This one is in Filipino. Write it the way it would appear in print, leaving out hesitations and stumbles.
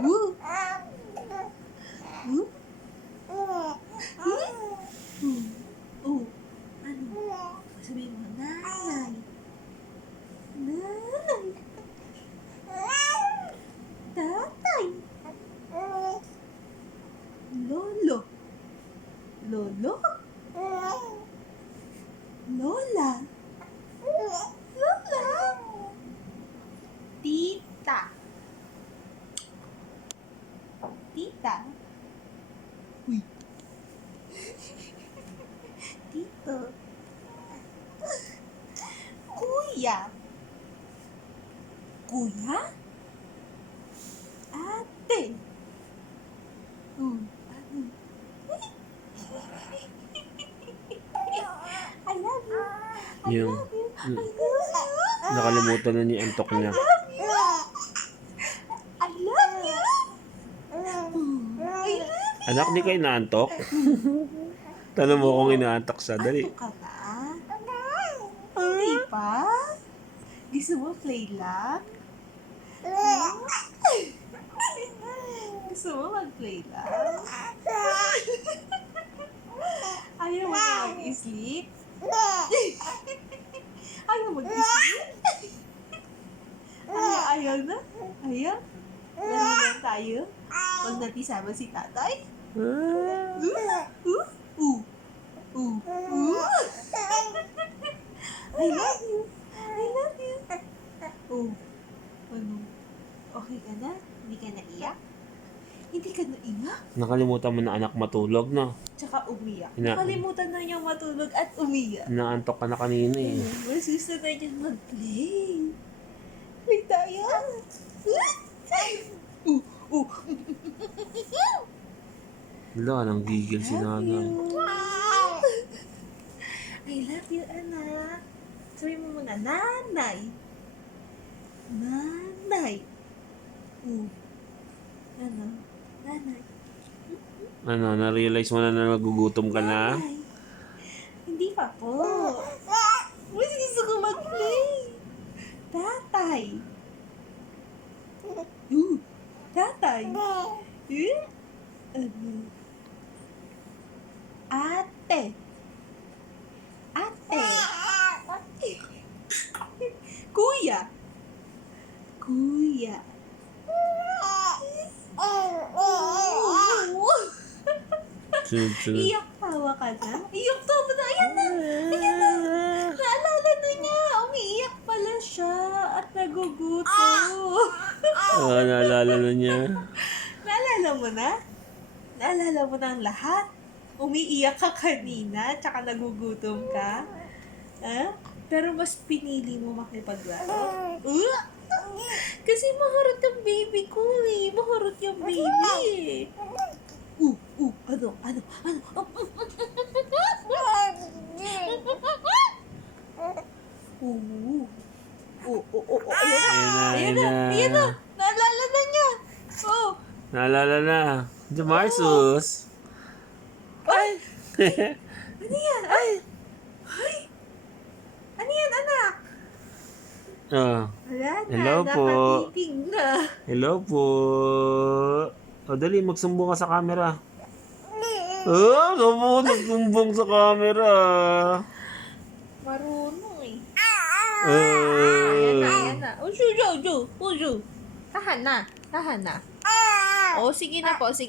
Woo! Woo! Oh, ano? Sabihin mo, nanay. Nanay. Tatay. Lolo. Lolo. Lola. Lola. Tita. Tita. Uy. Tito. Kuya. Kuya? Ate. Ano? I love you. I Yung, love you. I love you. nakalimutan na niya yung antok niya. I love you. I love you. I love you. Anak, di kayo naantok? Tanong mo kung inaantok siya. Dali. Antok ka na? Hindi pa? Gusto mo play lang? Gusto mo mag-play lang? Ayaw mo na mag-sleep? Ayaw mag-sleep? Ayaw na? Ayaw? Laro lang tayo? Huwag natin sama si tatay? I love you. I love you. Ano? Okay ka na? Hindi ka naiyak? Hindi ka naiyak? Nakalimutan mo na anak matulog, no? Tsaka umiyak. Ina- Nakalimutan na niyang matulog at umiyak. Inaantok ka na kanina eh. Mas gusto na niya mag-play. Play tayo. Wala, nang gigil si nanay. I love you, anak. Sabi mo muna, nanay. Nanay. Ano? Nanay. Ano, na-realize mo na nagugutom ka na? Nanay. Hindi pa po. Mas gusto ko mag-play. Tatay. Tatay. Ano? Ate. Ate. Kuya. Kuya. Sunod-sunod. Iyak tawa ka na? Iyak tawa na? Ayan na! Ayan na! Naalala na niya! Umiiyak pala siya at nagugutom. Naalala na niya. Naalala mo na? Naalala mo na ang lahat? Umiiyak ka kanina tsaka nagugutom ka? Pero mas pinili mo makipaglaro? Kasi maharot yung baby ko eh. Maharot yung baby. Ano? Ayan na. Naalala na niya. Naalala na. Jamarsus. Ay! Ano yan? Ay! Ano yan, anak? Wala na. Hello po. Nakatitig na. Hello po. O dali, magsumbong ka sa camera. Naku, nagsumbong sa camera. Marunong eh. Eh. Ayan na. Tahan na. Sige na po, sige.